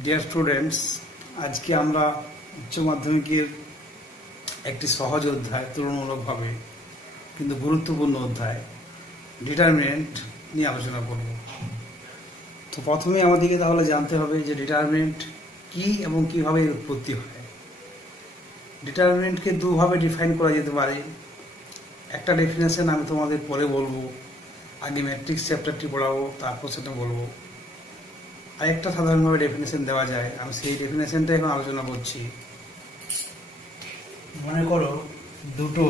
Dear students, আজকে আমরা উচ্চ মাধ্যমিকের একটি সহজ অধ্যায়, তুলনামূলকভাবে কিন্তু গুরুত্বপূর্ণ অধ্যায় ডিটারমিনেন্ট নিয়ে আলোচনা করব। তো প্রথমে আমাদেরকে তাহলে জানতে হবে যে ডিটারমিনেন্ট কি এবং কিভাবে এর উৎপত্তি হয়। ডিটারমিনেন্টকে দুভাবে ডিফাইন করা যেতে পারে। একটা ডেফিনেশন আমি তোমাদের পরে বলবো, আগে ম্যাট্রিক্স চ্যাপ্টারটি পড়াবো, তারপর সেটা বলবো। আরেকটা সাধারণভাবে ডেফিনেশন দেওয়া যায়, আমি সেই ডেফিনেশনটা এখন আলোচনা করছি। মনে করো দুটো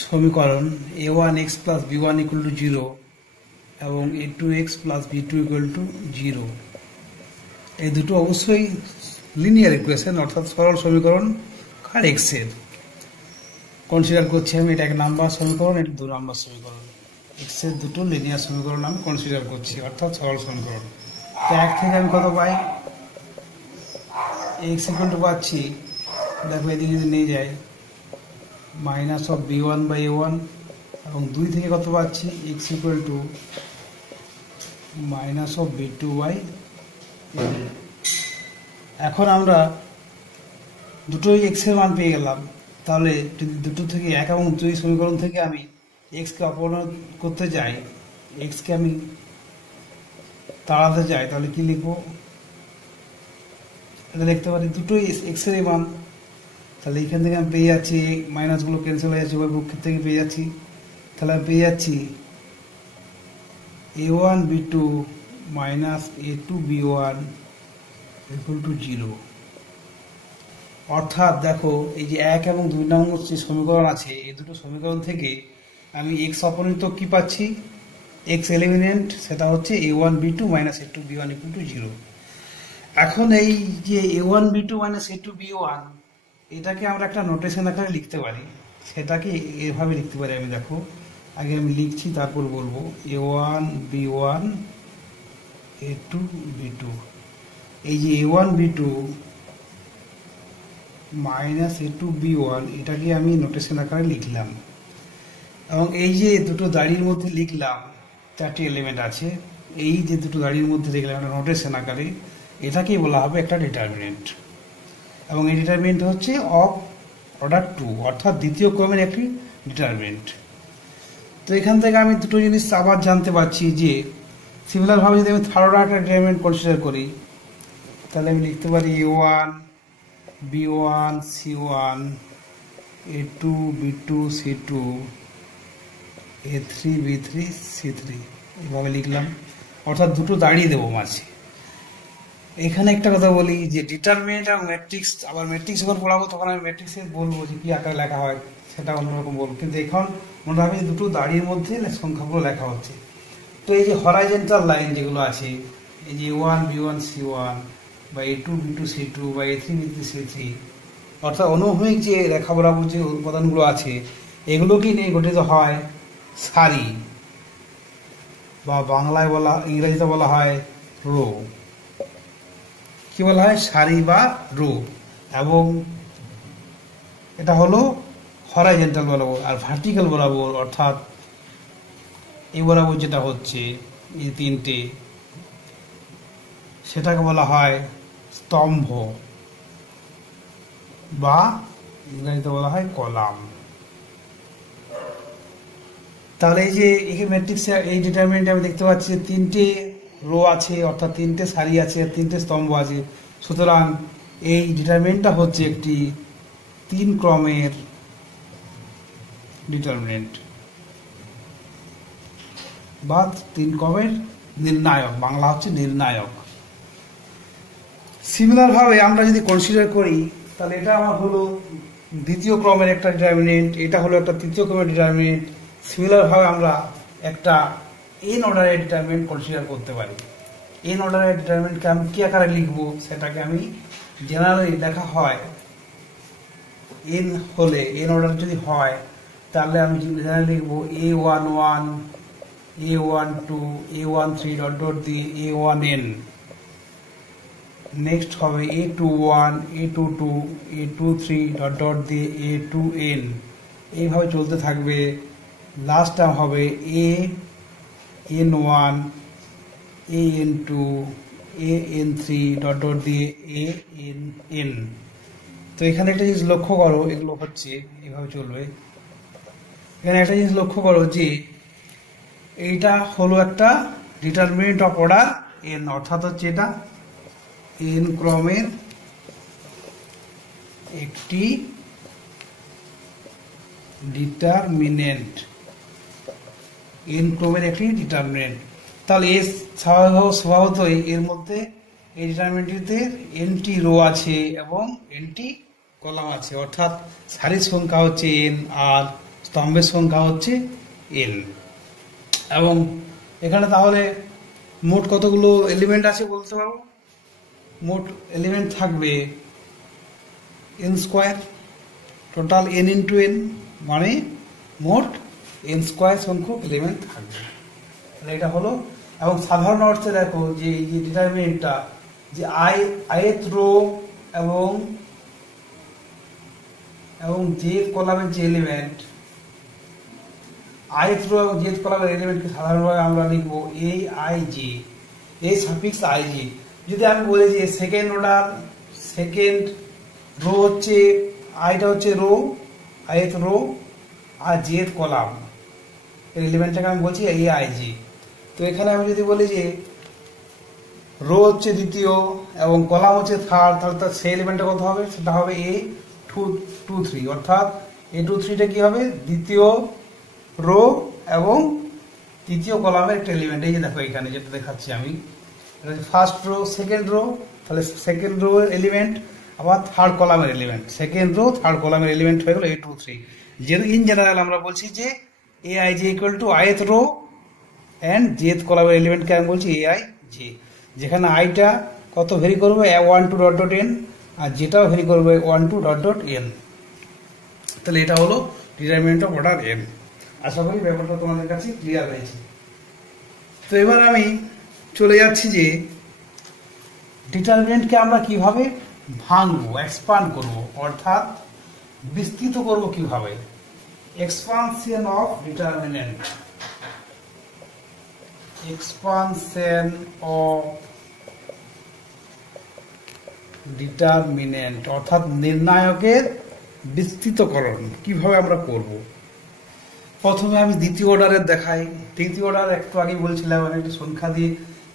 সমীকরণ a1x plus b1 equal to 0 এবং a2x plus b2 equal to 0। এই দুটো অবশ্যই লিনিয়ার ইকুয়েশন, অর্থাৎ সরল সমীকরণ আর এক্স এর কনসিডার করছি আমি। এটা 1 নাম্বার সমীকরণ, এটা 2 নাম্বার সমীকরণ। এক্স এর দুটো লিনিয়ার সমীকরণ আমি কনসিডার করছি, অর্থাৎ সরল সমীকরণ। তো 1 থেকে আমি কত পাই? এক্স ইকুয়াল টু পাচ্ছি, দেখো এদিকে যদি নিয়ে যাই minus of b1 by a1, এবং 2 থেকে কত পাচ্ছি? X equal to minus of b2 by a। এখন আমরা দুটোই এক্স এর মান পেয়ে গেলাম। তাহলে যদি দুটো থেকে 1 এবং 2 সমীকরণ থেকে আমি এক্সকে অপসারণ করতে চাই, এক্সকে আমি তাড়াতে চাই, তাহলে কি লিখবো? এটা দেখতে পারি দুটোই এক্স এর মান। তাহলে এখান থেকে আমি পেয়ে যাচ্ছি, মাইনাসগুলো ক্যান্সেল হয়ে যাচ্ছে, উভয় পক্ষের থেকে পেয়ে যাচ্ছি। তাহলে আমি পেয়ে যাচ্ছি a1 b2 minus a2 b1 equal to 0। অর্থাৎ দেখো এই যে 1 এবং 2 নম্বর যে সমীকরণ আছে, এই দুটো সমীকরণ থেকে আমি এক্স অপরিণত কি পাচ্ছি? এক্স এলিমিনেন্ট, সেটা হচ্ছে a1 b2 minus a2 b1 equal to 0। এখন এই যে a1 b2 minus a2 b1, এটাকে আমরা একটা নোটেশন আকারে লিখতে পারি। সেটাকে এভাবে লিখতে পারি আমি, দেখো আগে আমি লিখছি তারপর বলবো। a1 b1 a2 b2, এই যে a1 b2 minus a2 b1, এটাকে আমি নোটেশন আকারে লিখলাম। এবং এই যে দুটো দাড়ির মধ্যে লিখলাম, 4টি এলিমেন্ট আছে, এই যে দুটো দাড়ির মধ্যে লিখলাম একটা নোটেশন আকারে, এটাকেই বলা হবে একটা ডিটারমিনেন্ট। এবং এই ডিটারমিনেন্ট হচ্ছে অফ অর্ডার 2, অর্থাৎ দ্বিতীয় ক্রমের একটি ডিটারমিনেন্ট। তো এখান থেকে আমি দুটো জিনিস আবার জানতে পারছি যে সিমিলারভাবে যদি আমি থার্ড অর্ডার একটা ডিটারমিনেন্ট কনসিডার করি, তাহলে আমি লিখতে পারি a1 b1 c1 a2 b2 c2 a3 b3 c3, এভাবে লিখলাম। অর্থাৎ দুটো দাঁড়িয়ে দেবো মাঝে। এখানে একটা কথা বলি যে ডিটারমিনেন্ট এবং ম্যাট্রিক্স, আবার ম্যাট্রিক্স যখন পড়াবো তখন আমি ম্যাট্রিক্সে বলবো যে কি আকারে লেখা হয়, সেটা অন্যরকম বলবো। কিন্তু এখন মনে হবে যে দুটো দাঁড়ির মধ্যে সংখ্যাগুলো লেখা হচ্ছে। তো এই যে হরাইজন্টাল লাইন যেগুলো আছে, এই যে a1 b1 c1 বা a2 b2 c2 বা a3 b3 c3, অর্থাৎ অনুভূমিক যে রেখা বরাবর যে উপাদানগুলো আছে, এগুলোকেই নিয়ে গঠিত হয় সারি, বা বাংলায় ইংরেজিতে বলা হয় রো। কি বলা হয়? সারি বা রো। এবং এটা হলো হরাইজন্টাল বরাবর। আর ভার্টিক্যাল বরাবর, অর্থাৎ এই বরাবর যেটা হচ্ছে এই তিনটে, সেটাকে বলা হয় স্তম্ভ, বা ইংরেজিতে বলা হয় কলাম। তাহলে এই যে এখানে ম্যাট্রিক্সে এই ডিটারমিনেন্টে আমি দেখতে পাচ্ছি 3টে রো আছে, অর্থাৎ 3টে সারি আছে, 3টে স্তম্ভ আছে। সুতরাং এই ডিটারমিনেন্টটা হচ্ছে একটি 3 ক্রমের ডিটারমিনেন্ট, বা 3 ক্রমের নির্ণায়ক, বাংলা হচ্ছে নির্ণায়ক। সিমিলারভাবে আমরা যদি কনসিডার করি, তাহলে এটা আমার হলো দ্বিতীয় ক্রমের একটা ডিটারমিনেন্ট, এটা হলো একটা তৃতীয় ক্রমের ডিটারমিনেন্ট। সিমিলারভাবে আমরা একটা এন অর্ডারের ডিটারমিনেন্ট কনসিডার করতে পারি। এন অর্ডারের ডিটারমিনেন্টকে আমি কি আকারে লিখবো? সেটাকে আমি জেনারেলি লেখা হয়, এন হলে, এন অর্ডার যদি হয়, তাহলে আমি জেনারেলি লিখবো a11 a12 a13 dot dot দিয়ে a1n। নেক্সট হবে a21 a22 a23 dot dot দিয়ে a2n। এইভাবে চলতে থাকবে। লাস্ট টার্ম হবে n1 an2 an3 dot dot দিয়ে an তো এখানে একটা জিনিস লক্ষ্য করো, এগুলো হচ্ছে এভাবে চলবে। এখানে একটা জিনিস লক্ষ্য করো যে এইটা হলো একটা ডিটারমিনেন্ট অফ অর্ডার n, অর্থাৎ হচ্ছে এটা n ক্রমের একটি ডিটারমিনেন্ট, n ক্রমের একটি ডিটারমিনেন্ট। তাহলে এর স্বভাবতই এর মধ্যে এই ডিটারমিনেন্টটিতে nটি রো আছে এবং nটি কলাম আছে, অর্থাৎ সারির সংখ্যা হচ্ছে n আর স্তম্ভের সংখ্যা হচ্ছে n। এবং এখানে তাহলে মোট কতগুলো এলিমেন্ট আছে বলতে পারবো? মোট এলিমেন্ট থাকবে n square, total n into n, মানে মোট n স্কোয়ার সংখ্যক এলিমেন্ট থাকবে। তাহলে এটা হলো। এবং সাধারণ অর্থে দেখো যে এই যে ডিটারমিনেন্টটা যে ith রো এবং jth কলামের যে এলিমেন্ট, ith রো এবং jth কলামের এলিমেন্টকে সাধারণভাবে আমরা লিখবো aij, a সাফিক্স ij। যদি আমি বলি যে সেকেন্ড অর্ডার সেকেন্ড রো হচ্ছে আইটা হচ্ছে রো, ith রো আর jth কলাম এর এলিমেন্টটাকে আমি বলছি aij। তো এখানে আমি যদি বলি যে রো হচ্ছে দ্বিতীয় এবং কলাম হচ্ছে থার্ড, তাহলে তার সেই এলিমেন্টটা কত হবে? সেটা হবে a2 3, অর্থাৎ a2 3টা কি হবে? দ্বিতীয় রো এবং তৃতীয় কলামের একটা এলিমেন্ট। এই যে দেখো এখানে যেটা দেখাচ্ছি আমি, ফার্স্ট রো সেকেন্ড রো, তাহলে সেকেন্ড রো এর এলিমেন্ট আবার থার্ড কলামের এলিমেন্ট, সেকেন্ড রো থার্ড কলামের এলিমেন্ট হয়ে গেল a2 3। ইন জেনারেল আমরা বলছি যে aij equal to ith rho and jth কলামের এলিমেন্টকে আমি বলছি aij, যেখানে আইটা কত ভেরি করবে 1 2 ডট ডট n আর যেটাও ভেরি করবে 1 2 ডট ডট n। তাহলে এটা হলো ডিটারমিনেন্ট অফ অর্ডার n। আশা করি ব্যাপারটা তোমাদের কাছে ক্লিয়ার হয়েছে। তো এবার আমি চলে যাচ্ছি যে ডিটারমিনেন্টকে আমরা কিভাবে ভাঙবো, এক্সপান্ড করব, অর্থাৎ বিস্তৃত করব কিভাবে। Expansion of determinant, expansion of determinant অর্থাৎ নির্ণায়কের বিস্তৃতকরণ কিভাবে আমরা করব। প্রথমে আমি দ্বিতীয় অর্ডারের দেখাই। তৃতীয় অর্ডার একটু আগে বলছিলাম, আমি একটু সংখ্যা দিয়ে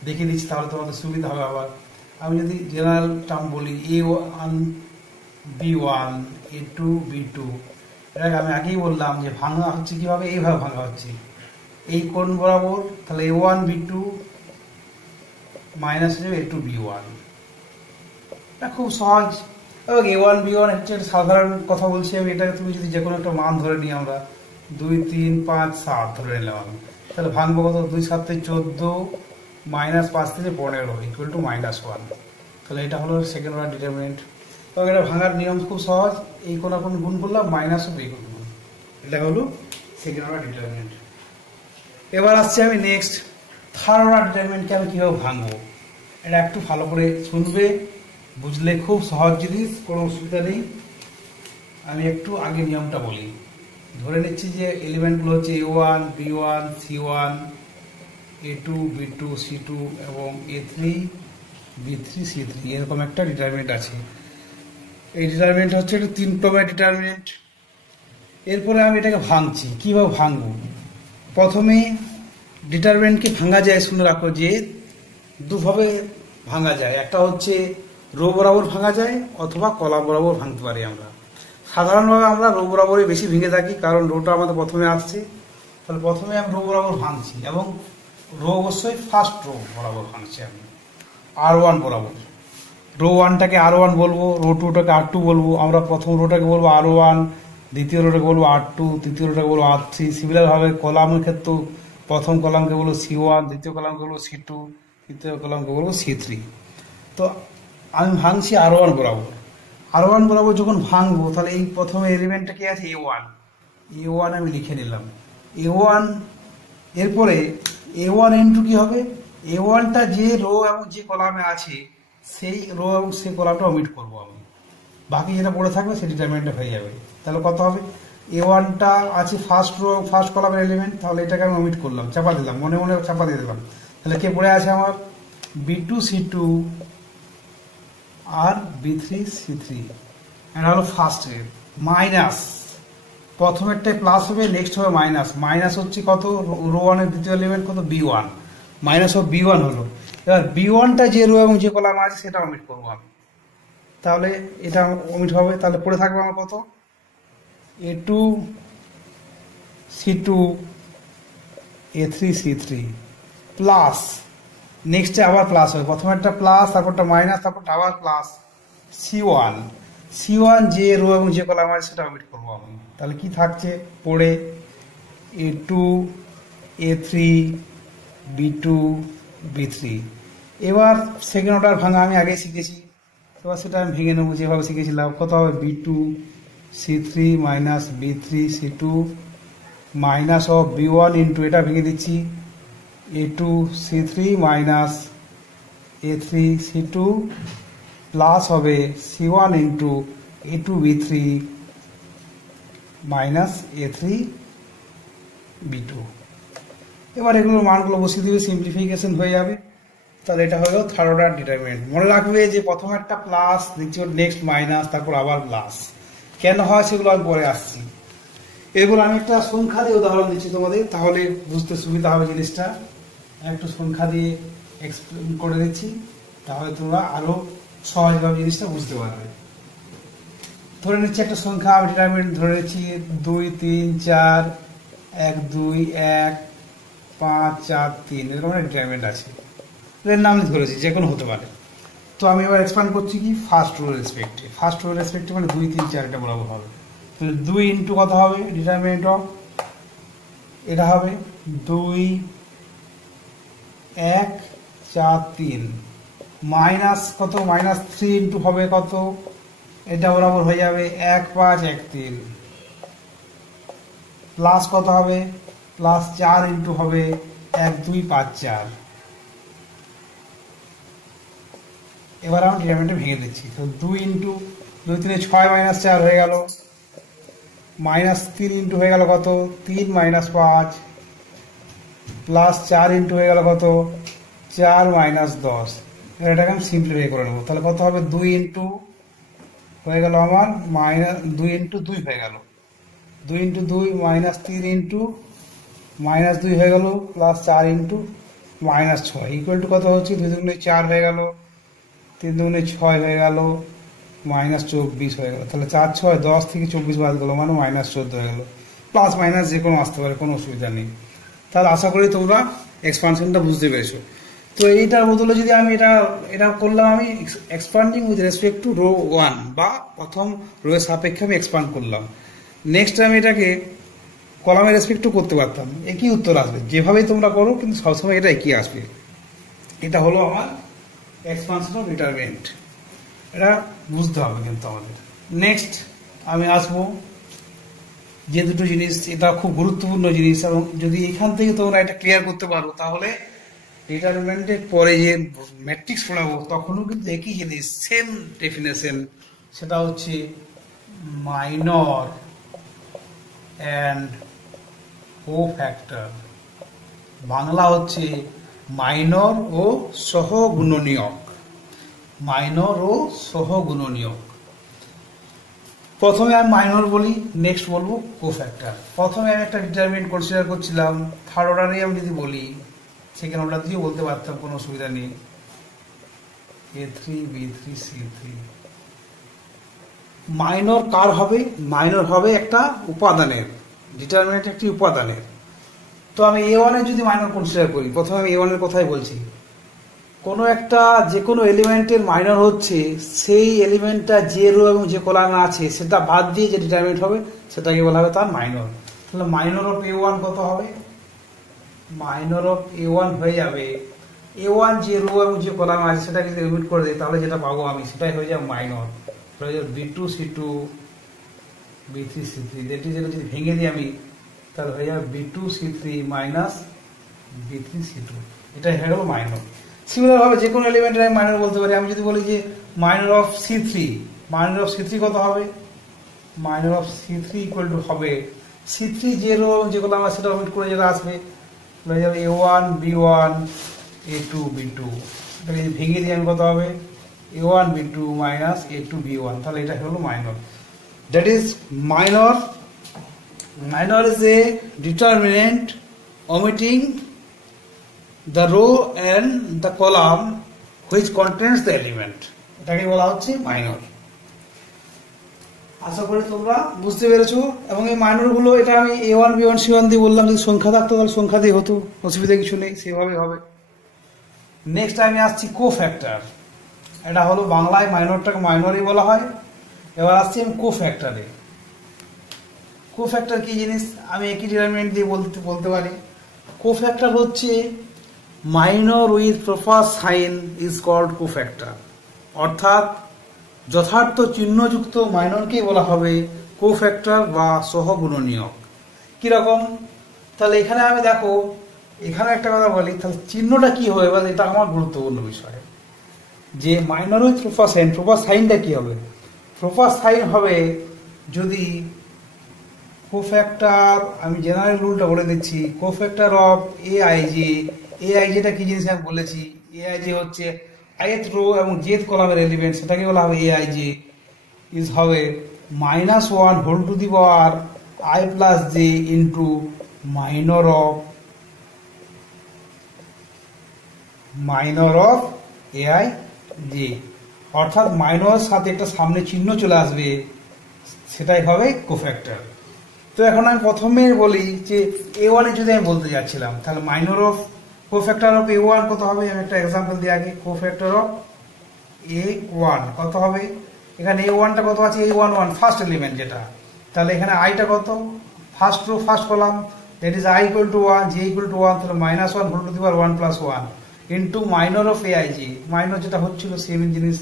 দেখিয়ে দিচ্ছি তাহলে তোমাদের সুবিধা হবে। আবার আমি যদি জেনারেল টার্ম বলি a1 b1 a2 b2, এটাকে আমি আগেই বললাম যে ভাঙা হচ্ছে কিভাবে, এইভাবে ভাঙা হচ্ছে এই কোণ বরাবর। তাহলে a1 b2 minus a2 b1, এটা খুব সহজ। এবং a1 b1 হচ্ছে সাধারণ কথা বলছি আমি, এটাকে তুমি যদি যে কোনো একটা মান ধরে নিই, আমরা 2 3 5 7 ধরে নিলাম আমি, তাহলে ভাঙবো কত? 2 7 14 মাইনাস 5 থেকে 15 ইকুয়াল টু -1। তাহলে এটা হলো সেকেন্ড অর্ডার ডিটারমিনেন্ট। এবং এটা ভাঙার নিয়ম খুব সহজ, এই কোন কোন গুণ করলাম মাইনাস ও এই গুণ, এটা হলো সেকেন্ড অর্ডার ডিটারমিনেন্ট। এবার আসছে আমি নেক্সট থার্ড অর্ডার ডিটারমিনেন্টকে আমি কিভাবে ভাঙবো। এটা একটু ভালো করে শুনবে, বুঝলে খুব সহজ জিনিস, কোনো অসুবিধা নেই। আমি একটু আগে নিয়মটা বলি। ধরে নিচ্ছি যে এলিমেন্টগুলো হচ্ছে a1 b1 c1 a2 b2 c2 এবং a3 b3 c3, এরকম একটা ডিটারমিনেন্ট আছে। এই ডিটারমিনেন্ট হচ্ছে একটা 3 ক্রমের ডিটারমিনেন্ট। এরপরে আমি এটাকে ভাঙছি, কিভাবে ভাঙবো। প্রথমে ডিটারমিনেন্টকে ভাঙা যায়, শুনে রাখো যে দুভাবে ভাঙা যায়। একটা হচ্ছে রো বরাবর ভাঙা যায় অথবা কলাম বরাবর ভাঙতে পারি আমরা। সাধারণভাবে আমরা রো বরাবরই বেশি ভেঙে থাকি, কারণ রোটা আমাদের প্রথমে আসছে। তাহলে প্রথমে আমি রো বরাবর ভাঙছি এবং রো অবশ্যই ফার্স্ট রো বরাবর ভাঙছি আমি r1 বরাবর। রো 1টাকে r1 বলবো, রো 2টাকে r2 বলবো। আমরা প্রথম রোটাকে বলবো r1, দ্বিতীয় রোটাকে বলবো r2, তৃতীয় রোটাকে বলবো r3। সিমিলারভাবে কলামের ক্ষেত্রেও প্রথম কলামকে বলবো c1, দ্বিতীয় কলামকে বলবো c2, তৃতীয় কলামকে বলবো c3। তো আমি ভাঙছি r1 বরাবর। r1 বরাবর যখন ভাঙবো, তাহলে এই প্রথমে এলিমেন্টটা কি আছে a1 আমি লিখে নিলাম a1। এরপরে a1 ইন্টু কি হবে, a1টা যে রো এবং যে কলামে আছে সেই রো এবং সেই কলামটা অমিট করবো আমি, বাকি যেটা পড়ে থাকবে সেই ডিটারমিনেন্টটা হয়ে যাবে। তাহলে কত হবে A1টা আছে ফার্স্ট রো ফার্স্ট কলামের এলিমেন্ট, তাহলে এটাকে আমি ওমিট করলাম, চাপা দিলাম, মনে মনে চাপা দিয়ে দিলাম। তাহলে কে পড়ে আছে আমার B2 C2 আর B3 C3। এটা হলো ফার্স্ট এর মাইনাস, প্রথমেরটাই প্লাস হবে, নেক্সট হবে মাইনাস। মাইনাস হচ্ছে কত, রো ওয়ানের দ্বিতীয় এলিমেন্ট কত B1, মাইনাস অফ B1 হলো। এবার B1টা যে রো এবং যে কলাম আছে সেটা ওমিট করবো আমি, তাহলে এটা ওমিট হবে। তাহলে পড়ে থাকবে আমার কত A2 C2 A3 C3 plus, নেক্সটে আবার প্লাস হবে, প্রথমে একটা প্লাস, তারপরটা মাইনাস, তারপরটা আবার প্লাস C1। C1 যে রো এবং যে কলাম আছে সেটা ওমিট করবো আমি। তাহলে কি থাকছে পড়ে A2 A3 B2 B3। এবার সেকেন্ড অর্ডার ভাঙা আমি আগে শিখেছি, এবার সেটা আমি ভেঙে নেবো যেভাবে শিখেছিলাম। কত হবে B2 C3 minus B3 C2 minus of B1 into, এটা ভেঙে দিচ্ছি, A2 C3 minus A3 C2 plus হবে C1 into A2 B3 minus A3 B2। এবার এগুলোর মানগুলো বসিয়ে দিবে, সিম্পলিফিকেশন হয়ে যাবে। তাহলে এটা হলো থার্ড অর্ডার ডিটারমিনেন্ট। মনে রাখবে যে প্রথমে একটা প্লাস, দ্বিতীয় নেক্সট মাইনাস, তারপর আবার প্লাস। কেন হয় সেগুলো আমি পরে আসছি। এগুলো আমি একটা সংখ্যা দিয়ে উদাহরণ দিচ্ছি তোমাদের, তাহলে বুঝতে সুবিধা হবে জিনিসটা। একটু সংখ্যা দিয়ে এক্সপ্লেন করে দিচ্ছি, তাহলে তোমরা আরো সহজভাবে জিনিসটা বুঝতে পারবে। ধরে নিচ্ছি একটা সংখ্যা, আমি ডিটারমিনেন্ট ধরে নিচ্ছি 2 3 4 1 2 1 5 4 3, এরকম একটা ডিটারমিনেন্ট আছে। এর নাম ধরেছি, যে কোনো হতে পারে। তো আমি এবার এক্সপ্যান্ড করছি কি ফার্স্ট রো রেসপেক্টে। ফার্স্ট রো রেসপেক্টে মানে 2 3 4 এটা বরাবর হবে। তাহলে 2 ইন্টু কত হবে ডিটারমিনেন্ট অফ, এটা হবে 2 1 4 3 মাইনাস কত, মাইনাস 3 ইন্টু হবে কত, এটা বরাবর হয়ে যাবে 1 5 1 3 প্লাস কত হবে, প্লাস 4 ইন্টু হবে 1 2 5 4। এবার আমি ডিটারমিনেন্টে ভেঙে দিচ্ছি। তো 2 ইন্টু 2 3 6 মাইনাস 4 হয়ে গেল, মাইনাস 3 ইন্টু হয়ে গেল কত 3 মাইনাস 5 প্লাস 4 ইন্টু হয়ে গেল কত 4 মাইনাস 10। এটাকে আমি সিম্পলিফাই করে নেবো। তাহলে কত হবে 2 ইন্টু হয়ে গেল আমার মাইনাস 2 ইন্টু 2 হয়ে গেল, 2 ইন্টু 2 মাইনাস 3 ইন্টু মাইনাস 2 হয়ে গেল plus 4 into minus 6 equal to কত হচ্ছে 2 দুগুণে 4 হয়ে গেল, 3 দুগুণে 6 হয়ে গেল, মাইনাস 24 হয়ে গেল। তাহলে 4 6 10 থেকে 24 বাদ গেল, মানে মাইনাস 14 হয়ে গেল। প্লাস মাইনাস যে কোনো আসতে পারে, কোনো অসুবিধা নেই। তাহলে আশা করি তোমরা এক্সপানশনটা বুঝতে পেরেছো। তো এইটার বদলে যদি আমি এটা করলাম, আমি expanding with respect to row 1 বা প্রথম রো এর সাপেক্ষে আমি এক্সপান্ড করলাম। নেক্সট আমি এটাকে কলামের রেসপেক্ট টু করতে পারতাম, একই উত্তর আসবে যেভাবেই তোমরা করো, কিন্তু সবসময় এটা একই আসবে। এটা হলো আমার এক্সপানশন অফ ডিটারমিনেন্ট, এটা বুঝতে হবে কিন্তু আমাদের। নেক্সট আমি আসবো যে দুটো জিনিস, এটা খুব গুরুত্বপূর্ণ জিনিস, এবং যদি এখান থেকে তোমরা এটা ক্লিয়ার করতে পারো তাহলে ডিটারমিনেন্টের পরে যে ম্যাট্রিক্স পড়াবো তখনও কিন্তু একই জিনিস, সেম ডেফিনেশন, সেটা হচ্ছে মাইনর অ্যান্ড কোফ্যাক্টর। বাংলা হচ্ছে মাইনর ও সহগুণনীয়ক, মাইনর ও সহগুণনীয়ক। প্রথমে আমি মাইনর বলি, নেক্সট বলবো কোফ্যাক্টর। প্রথমে আমি একটা ডিটারমিনেন্ট কনসিডার করছিলাম, থার্ড অর্ডারে আমি যদি বলি, সেকেন্ড অর্ডার দিয়েও বলতে পারতাম, কোনো অসুবিধা নেই। A3 B3 C3 মাইনর কার হবে, মাইনর হবে একটা উপাদানের, ডিটারমিনেন্ট একটি উপাদানের। তো আমি A1 এর যদি মাইনর কনসিডার করি, প্রথমে আমি A1 এর কথাই বলছি, কোনো একটা যে কোনো এলিমেন্টের মাইনর হচ্ছে সেই এলিমেন্টটা যে রো এবং যে কলামে আছে সেটা বাদ দিয়ে যে ডিটারমিনেন্ট হবে সেটাকে বলা হবে তার মাইনর। তাহলে মাইনর অফ A1 কত হবে, মাইনর অফ A1 হয়ে যাবে A1 যে রো এবং যে কলামে আছে সেটাকে যদি লিমিট করে দেয় তাহলে যেটা পাবো আমি সেটাই হয়ে যাবে মাইনর। হয়ে যাবে B2 C2 B3 C3, যেটা যদি ভেঙে দিই আমি তাহলে হয়ে যাবে B2 C3 minus B3 C2, এটাই হয়ে গেল মাইনর। সিমিলার ভাবে যে কোনো এলিমেন্টের আমি মাইনর বলতে পারি। আমি যদি বলি যে minor of C3, minor of C3 কত হবে, minor of C3 equal to হবে C3 যেগুলো আমরা সেটা অমিট করে যেটা আসবে হয়ে যাবে A1 B1 A2 B2, তাহলে ভেঙে দিয়ে আমি কত হবে A1 B2 minus A2 B1, তাহলে এটা হলো minor. That is minor. Minor is a determinant omitting the row and the column which contains the element, এটাকে বলা হচ্ছে মাইনর। আশা করি তোমরা বুঝতে পেরেছো। এবং এই মাইনর গুলো এটা আমি A1 B1 C1 দিয়ে বললাম, যদি সংখ্যা থাকতো তাহলে সংখ্যা দিয়ে হতো, অসুবিধা কিছু নেই, সেভাবে হবে। নেক্সট আমি আসছি কোফ্যাক্টর। এটা হলো বাংলায় মাইনরটাকে মাইনরই বলা হয়। এবার আসছি আমি কোফ্যাক্টরে। কোফ্যাক্টর কি জিনিস আমি একই ডিটারমিনেন্ট দিয়ে বলতে পারি। কোফ্যাক্টর হচ্ছে minor with proper sign is called cofactor, অর্থাৎ যথার্থ চিহ্নযুক্ত মাইনরকেই বলা হবে কোফ্যাক্টর বা সহগুণনীয়ক। কিরকম, তাহলে এখানে আমি দেখো, এখানে একটা কথা বলি, তাহলে চিহ্নটা কি হবে, বা এটা আমার গুরুত্বপূর্ণ বিষয়, যে minor with proper sign, proper সাইনটা কি হবে। প্রপার সাইন হবে যদি কোফ্যাক্টর, আমি জেনারেল রুলটা বলে দিচ্ছি, কোফ্যাক্টর অফ এআইজে। এআইজেটা কি জিনিস আমি বলেছি, এআইজে হচ্ছে ith রো এবং jth কলামের এলিমেন্ট, সেটাকে বলা হবে এআইজে, ইজ হবে -1 whole to the power i plus j into minor of a i j, অর্থাৎ মাইনরের সাথে একটা সামনে চিহ্ন চলে আসবে, সেটাই হবে কোফ্যাক্টর। তো এখন আমি প্রথমে বলি যে A1 এ যদি আমি বলতে যাচ্ছিলাম, তাহলে minor of cofactor of A1 কত হবে, আমি একটা এক্সাম্পল দিই আগে। কোফ্যাক্টর অফ A1 কত হবে, এখানে A1টা কত আছে, A11 ফার্স্ট এলিমেন্ট যেটা, তাহলে এখানে আইটা কত, first row first column, that is i equal to 1 j equal to 1, তাহলে -1 whole to the power 1 plus 1 into minor of aij। Minor যেটা হচ্ছিল সেম জিনিস,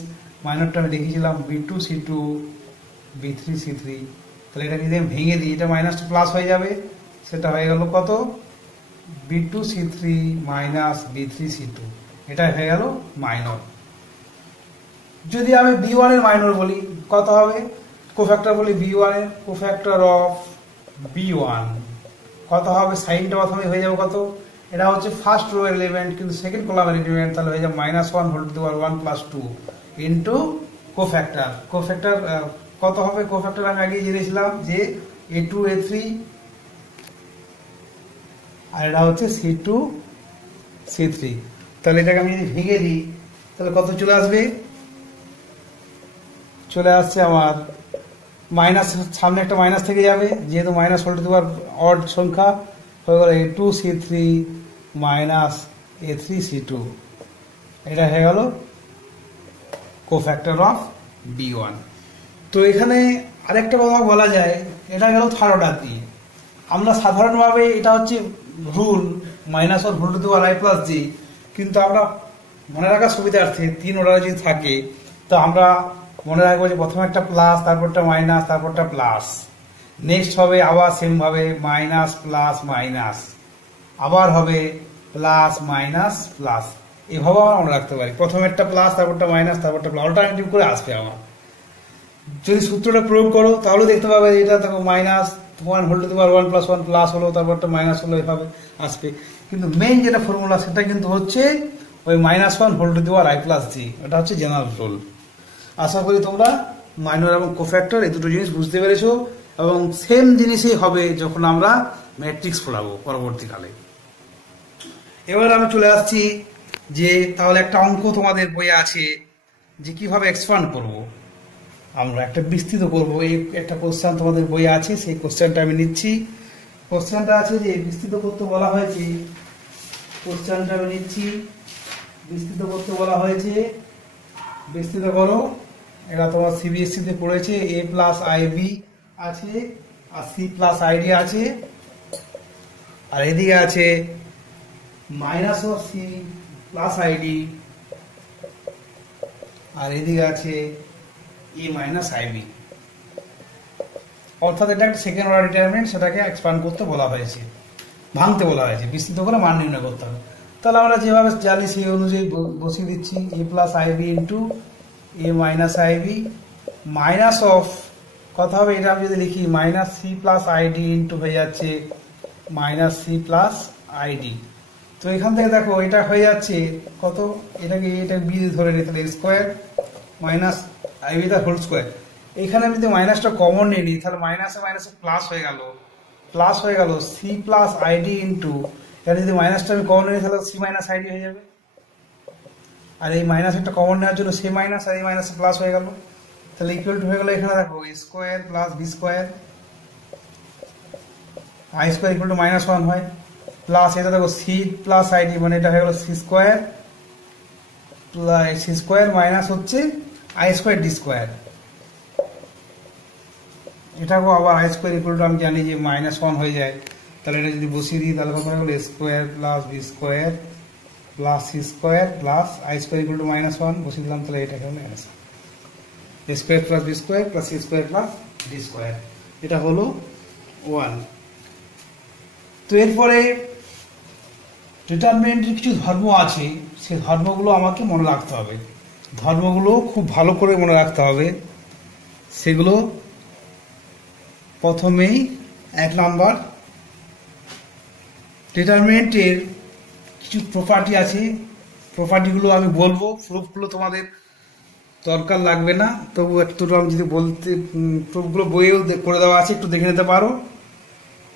মাইনরটা আমি দেখিয়েছিলাম B2 C2 B3 C3, তাহলে এটা যদি আমি ভেঙে দিই, এটা মাইনাস প্লাস হয়ে যাবে, সেটা হয়ে গেল কত B2 C3 minus B3 C2, এটা হয়ে গেল মাইনর। যদি আমি B1 এর মাইনর বলি কত হবে, কোফ্যাক্টর বলি B1 এর, কোফ্যাক্টর অফ B1 কত হবে, সাইনটা প্রথমে হয়ে যাবে কত, এটা হচ্ছে ফার্স্ট রো এলিমেন্ট কিন্তু সেকেন্ড কলামের এলিমেন্ট, তাহলে হয়ে যাবে -1 whole to the power 1 plus 2 into cofactor. Cofactor কত হবে, কোফ্যাক্টর আমি আগে জেনেছিলাম যে A2 A3, আর এটা হচ্ছে C2 C3, তাহলে এটাকে আমি যদি ভেঙে দিই তাহলে কত চলে আসবে, চলে আসছে আমার মাইনাস, সামনে একটা মাইনাস থেকে যাবে, যেহেতু minus whole to the power odd সংখ্যা, হয়ে গেল A2 C3 minus A3 C2, এটা হয়ে গেল কোফ্যাক্টর অফ B1। তো এখানে আরেকটা কথা বলা যায়, এটা গেল থার্ড অর্ডার দিয়ে। আমরা সাধারণভাবে এটা হচ্ছে rule -1 whole to the power i plus G, কিন্তু আমরা মনে রাখার সুবিধার্থে 3 অর্ডার যদি থাকে, তো আমরা মনে রাখবো যে প্রথমে একটা প্লাস, তারপরটা মাইনাস, তারপরটা প্লাস, নেক্সট হবে আবার সেম ভাবে মাইনাস প্লাস মাইনাস, আবার হবে প্লাস মাইনাস প্লাস, এভাবে আমরা মনে রাখতে পারি। প্রথমে একটা প্লাস, তারপরটা মাইনাস, তারপরটা প্লাস, অল্টারনেটিভ করে আসবে আমার। যদি সূত্রটা প্রয়োগ করো তাহলে দেখতে পাবে এটা দেখো -1 whole to the power 1 plus 1 plus হলো, তারপরটা মাইনাস হলো, এভাবে আসবে। কিন্তু মেইন যেটা ফর্মুলা সেটা কিন্তু হচ্ছে ওই -1 whole to the power i plus G, এটা হচ্ছে জেনারেল রুল। আশা করি তোমরা মাইনর এবং কোফ্যাক্টর এই দুটো জিনিস বুঝতে পেরেছো, এবং সেম জিনিসই হবে যখন আমরা ম্যাট্রিক্স পড়াবো পরবর্তীকালে। এবার আমি চলে আসছি যে তাহলে একটা অঙ্ক তোমাদের বইয়ে আছে যে কিভাবে এক্সপান্ড করব, আমরা একটা বিস্তৃত করব। এই একটা কোশ্চেন তোমাদের বইয়ে আছে, সেই কোশ্চেনটা আমি নিচ্ছি। কোশ্চেনটা আছে যে বিস্তৃত করতে বলা হয়েছে, কোশ্চেনটা আমি নিচ্ছি, বিস্তৃত করতে বলা হয়েছে, বিস্তৃত করো। এটা তোমার সিবিএসসি তে পড়েছে, a প্লাস আইবি আছে আর c প্লাস আইডি আছে, আর এদিকে আছে minus of c plus ID, আর এদিকে আছে a মাইনাস আইবি। অর্থাৎ এটা একটা সেকেন্ড অর্ডার ডিটারমিনেন্ট, সেটাকে এক্সপান্ড করতে বলা হয়েছে, ভাঙতে বলা হয়েছে, বিস্তৃত করে মান নির্ণয় করতে হবে। তাহলে আমরা যেভাবে জানি সেই অনুযায়ী বসিয়ে দিচ্ছি, a plus i b into a minus i b, minus of কথা হবে এটা আমি যদি লিখি minus c plus i d into হয়ে যাচ্ছে মাইনাস সি প্লাস আইডি। তো এখান থেকে দেখো এটা হয়ে যাচ্ছে কত, এটা বি ধরে নিই, তাহলে স্কোয়ার মাইনাস আইবি তার হোল স্কোয়ার। এখানে আমি যদি মাইনাসটা কমন নিয়ে নিই তাহলে মাইনাসে মাইনাসে প্লাস হয়ে গেল সি প্লাস আইডি ইন্টু, এখানে যদি মাইনাসটা আমি কমন নিই তাহলে সি মাইনাস আইডি হয়ে যাবে। আর এই মাইনাস একটা কমন নেওয়ার জন্য সি মাইনাস আর এই মাইনাসে প্লাস হয়ে গেল, তাহলে ইকুয়াল টু হয়ে গেল এখানে দেখো square plus b square, i square equal to minus 1 হয়, প্লাস এটা দেখো সি প্লাস আইডি মানে এটা হয়ে গেল সি স্কোয়ার মাইনাস হচ্ছে আই স্কোয়ার ডি স্কোয়ার। এটাকেও আবার আই স্কোয়ার ইকুয়াল টু আমি জানি যে -1 হয়ে যায়, তাহলে এটা যদি বসিয়ে দিই তাহলে কত হয়ে গেল square plus b square plus c square plus i square equal to -1 বসিয়ে দিলাম, তাহলে এটা হলো square plus b square plus c square plus d square, এটা হলো 1। তো এরপরে ডিটারমিনেন্টের কিছু ধর্ম আছে, সেই ধর্মগুলো আমাকে মনে রাখতে হবে, ধর্মগুলো খুব ভালো করে মনে রাখতে হবে। সেগুলো প্রথমেই 1 নাম্বার, ডিটারমিনেন্টের কিছু প্রপার্টি আছে, প্রপার্টিগুলো আমি বলবো, প্রুফগুলো তোমাদের দরকার লাগবে না, তবু একটু আমি যদি বলতে, প্রুফগুলো বইয়েও করে দেওয়া আছে, একটু দেখে নিতে পারো।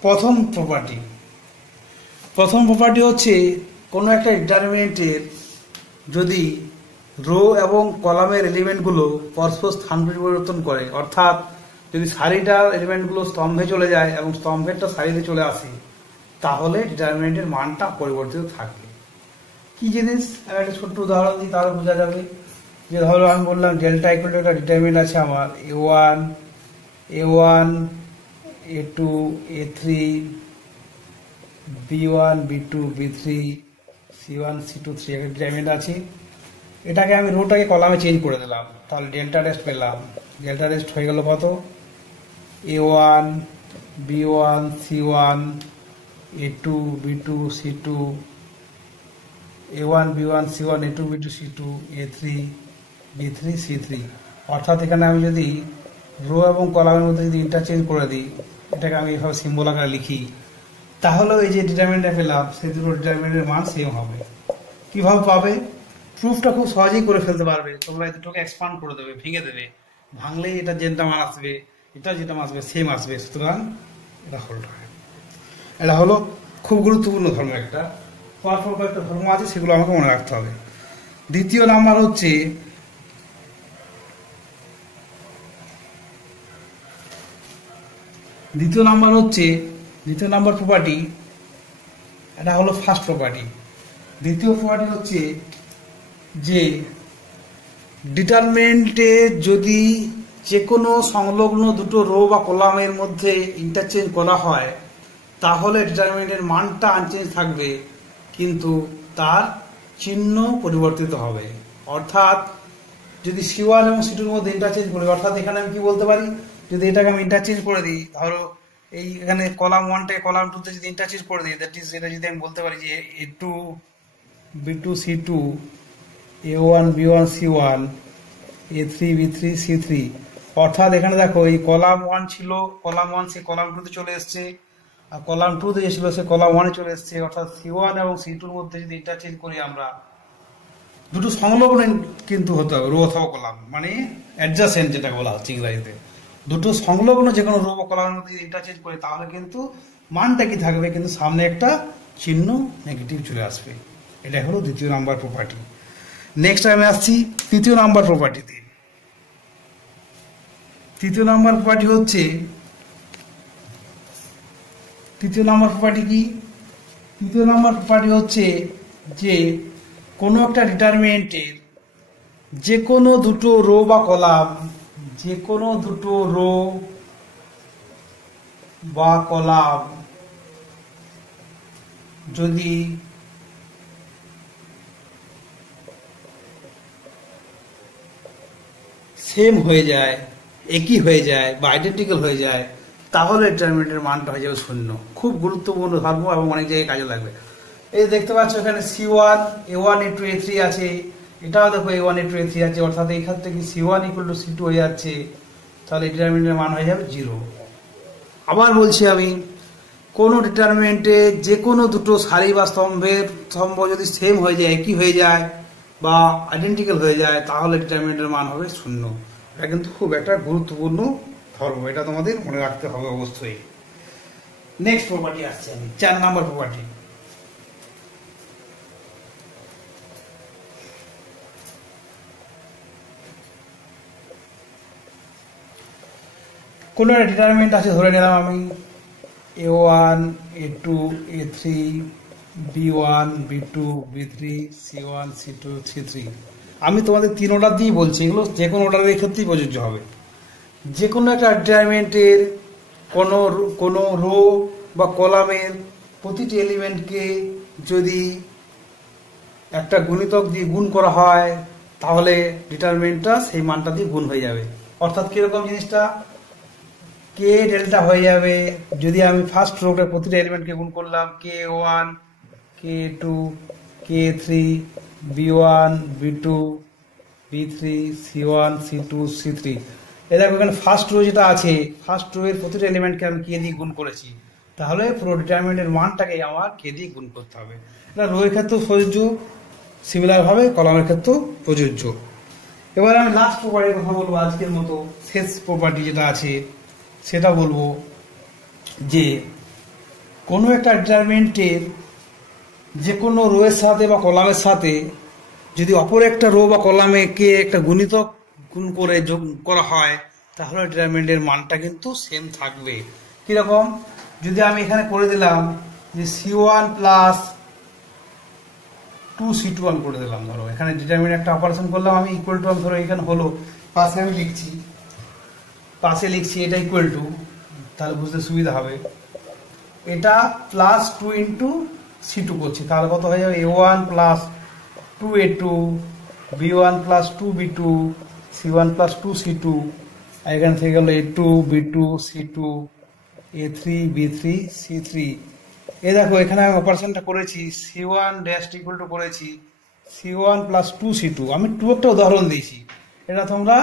প্রথম প্রপার্টি হচ্ছে কোনো একটা ডিটারমিনেন্টের যদি রো এবং কলামের এলিমেন্টগুলো পরস্পর স্থান পরিবর্তন করে, অর্থাৎ যদি সারিটার এলিমেন্টগুলো স্তম্ভে চলে যায় এবং স্তম্ভেরটা সারিতে চলে আসে, তাহলে ডিটারমিনেন্টের মানটা পরিবর্তিত থাকবে। কি জিনিস, আমি একটা ছোট্ট উদাহরণ দিই তাহলে বোঝা যাবে। যে ধরো আমি বললাম ডেল্টা ইকুয়াল টু একটা ডিটারমিনেন্ট আছে আমার a1 a2 a3 b1 b2 b3 c1 c2 3 একটা ডিটারমিনেন্ট আছে। এটাকে আমি রোটাকে কলামে চেঞ্জ করে দিলাম, তাহলে ডেল্টা রেস্ট পেলাম। ডেল্টা রেস্ট হয়ে গেল কত, a1 b1 c1 a2 b2 c2 a1 b1 c1 a2 b2 c2 a3 b3 c3। অর্থাৎ এখানে আমি যদি রো এবং কলামের মধ্যে যদি ইন্টারচেঞ্জ করে দিই, এটাকে আমি এভাবে সিম্বল আকারে লিখি, তাহলেও এই যে ডিটারমিনেন্টটা পেলাম সেই দুটো ডিটারমিনেন্টের মান সেম হবে। কিভাবে পাবে, প্রুফটা খুব সহজেই করে ফেলতে পারবে। তোমরা এই দুটোকে এক্সপান্ড করে দেবে, ভেঙে দেবে, ভাঙলেই এটা যেটা মান আসবে এটা যেটা মান আসবে সেম আসবে, সুতরাং এটা হোল্ড হয়। এটা হলো খুব গুরুত্বপূর্ণ ধর্ম একটা, পরপর কয়েকটা ধর্ম আছে সেগুলো আমাকে মনে রাখতে হবে। দ্বিতীয় নাম্বার প্রপার্টি, এটা হলো ফার্স্ট প্রপার্টি। দ্বিতীয় প্রপার্টি হচ্ছে যে ডিটারমিনেন্টে যদি যে কোনো সংলগ্ন দুটো রো বা কলামের মধ্যে ইন্টারচেঞ্জ করা হয়, তাহলে ডিটারমিনেন্টের মানটা আনচেঞ্জ থাকবে, কিন্তু তার চিহ্ন পরিবর্তিত হবে। অর্থাৎ যদি c1 এবং c2 এর মধ্যে ইন্টারচেঞ্জ করি, অর্থাৎ এখানে আমি কি বলতে পারি, যদি এটাকে আমি ইন্টারচেঞ্জ করে দিই, ধরো এই এখানে কলাম 1টাকে কলাম 2তে যদি ইন্টারচেঞ্জ করে দিই, দ্যাট ইজ এটা যদি আমি বলতে পারি যে a2 b2 c2 a1 b1 c1 a3 b3 c3। অর্থাৎ এখানে দেখো এই কলাম 1 ছিল, কলাম 1 সে কলাম 2তে চলে এসছে, আর কলাম 2তে যে ছিল সে কলাম 1-এ চলে এসছে। অর্থাৎ c1 এবং c2-র মধ্যে যদি ইন্টারচেঞ্জ করি আমরা, দুটো সংলগ্ন কিন্তু হতে হবে, রো অথবা কলাম, মানে অ্যাডজাসেন্ট যেটা বলা হচ্ছে ইংরাজিতে। দুটো সংলগ্ন যে কোনো রো বা কলামের মধ্যে ইন্টারচেঞ্জ করি, তাহলে কিন্তু মানটা কি থাকবে, কিন্তু সামনে একটা চিহ্ন নেগেটিভ চলে আসবে। এটা হলো দ্বিতীয় নাম্বার প্রপার্টি। নেক্সট আমি আসছি তৃতীয় নাম্বার প্রপার্টিতে। তৃতীয় নাম্বার প্রপার্টি হচ্ছে, তৃতীয় নাম্বার প্রপার্টি কি, তৃতীয় নাম্বার প্রপার্টি হচ্ছে যে কোনো একটা ডিটারমিনেন্টের যে কোনো দুটো রো বা কলাম, যে কোনো দুটো রো বা কলাম যদি সেম হয়ে যায়, একই হয়ে যায় বা আইডেন্টিক্যাল হয়ে যায়, তাহলে ডিটারমিনেন্টের মানটা হয়ে যাবে 0। খুব গুরুত্বপূর্ণ ধর্ম এবং অনেক জায়গায় কাজে লাগবে। এই দেখতে পাচ্ছ এখানে c1 a1 a2 a3 আছে, এটাও দেখো a1 a2 a3 আছে, অর্থাৎ এই ক্ষেত্রে কি c1 = c2 হয়ে যাচ্ছে। তাহলে ডিটারমিনেন্টের মান হয়ে যাবে 0। আবার বলছি আমি, কোনো ডিটারমিনেন্টে যে কোনো দুটো সারি বা স্তম্ভ যদি সেম হয়ে যায়, একই হয়ে যায় বা আইডেন্টিক্যাল হয়ে যায়, তাহলে ডিটারমিনেন্টের মান হবে 0। এটা কিন্তু খুব একটা গুরুত্বপূর্ণ ধর্ম, এটা তোমাদের মনে রাখতে হবে অবশ্যই। নেক্সট প্রপার্টি আসছে আমি 4 নম্বর প্রপার্টি। কোনো একটা ডিটারমিনেন্ট আছে, ধরে নিলাম আমি A1, A2, A3, B1, B2, B3, C1, C2, C3। আমি তোমাদের 3 অর্ডার দিয়ে বলছি, এগুলো যে কোনো অর্ডারের ক্ষেত্রেই প্রযোজ্য হবে। যে কোনো একটা ডিটারমিনেন্টের কোনো রো বা কলামের প্রতিটি এলিমেন্টকে যদি একটা গুণিতক দিয়ে গুণ করা হয়, তাহলে ডিটারমিনেন্টটা সেই মানটা দিয়ে গুণ হয়ে যাবে। অর্থাৎ কিরকম জিনিসটা, কে ডেল্টা হয়ে যাবে যদি আমি ফার্স্ট রোটা প্রতিটা এলিমেন্টকে গুণ করলাম, K1, K2, K3, B1, B2, B3, C1, C2, C3। এ দেখো এখানে ফার্স্ট রো যেটা আছে, ফার্স্ট রো এর প্রতিটা এলিমেন্টকে আমি কে দিয়ে গুণ করেছি, তাহলে পুরো ডিটারমিনেন্টের মানটাকে আমার কে দিয়ে গুণ করতে হবে। এটা রো এর ক্ষেত্রেও প্রযোজ্য, সিমিলার ভাবে কলামের ক্ষেত্রেও প্রযোজ্য। এবার আমি লাস্ট প্রপার্টির কথা বলবো, আজকের মতো শেষ প্রপার্টি যেটা আছে সেটা বলবো যে কোনো একটা ডিটারমিনেন্টের যে কোনো রো এর সাথে বা কলামের সাথে যদি অপর একটা রো বা কলামে কে একটা গুণিতক গুণ করে যোগ করা হয়, তাহলে ডিটারমিনেন্টের মানটা কিন্তু সেম থাকবে। কিরকম, যদি আমি এখানে করে দিলাম যে C1 প্লাস 2C2 করে দিলাম, ধরো এখানে ডিটারমিনেন্ট একটা অপারেশন করলাম আমি, ইকুয়াল টু ধরো এখানে হলো, পাশে আমি লিখছি এটা ইকুয়াল টু, তাহলে বুঝতে সুবিধা হবে। এটা প্লাস 2 ইন্টু C2 করছি, তাহলে কত হয়ে যাবে A1 plus 2A2, B1 plus 2B2, C1 plus 2C2, এখান থেকে গেল A2, B2, C2, A3, B3, C3। এ দেখো এখানে আমি অপারেশনটা করেছি, C1 ড্যাশ ইকুয়াল টু করেছি C1 প্লাস 2C2। আমি 2 একটা উদাহরণ দিয়েছি, এটা তোমরা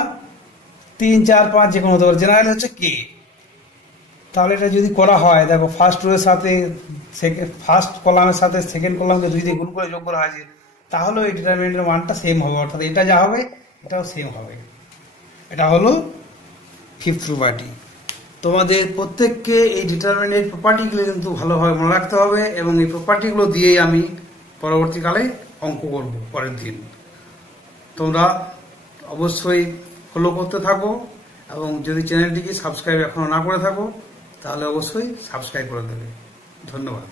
3, 4, 5 যে কোনো হতে পারে, জেনারেল হচ্ছে কে। তাহলে এটা যদি করা হয়, দেখো ফার্স্ট রো এর সাথে ফার্স্ট কলামের সাথে সেকেন্ড কলামকে 2 দিয়ে গুণ করে যোগ করা হয়েছে, তাহলে এই ডিটারমিনেন্টের মানটা সেম হবে, অর্থাৎ এটা যা হবে এটাও সেম হবে। এটা হলো 5th প্রপার্টি। তোমাদের প্রত্যেককে এই ডিটারমিনেন্ট প্রপার্টিগুলো কিন্তু ভালোভাবে মনে রাখতে হবে, এবং এই প্রপার্টিগুলো দিয়েই আমি পরবর্তীকালে অঙ্ক করব পরের দিন। তোমরা অবশ্যই ফলো করতে থাকো, এবং যদি চ্যানেলটিকে সাবস্ক্রাইব এখনো না করে থাকো, তাহলে অবশ্যই সাবস্ক্রাইব করে দেবে। ধন্যবাদ।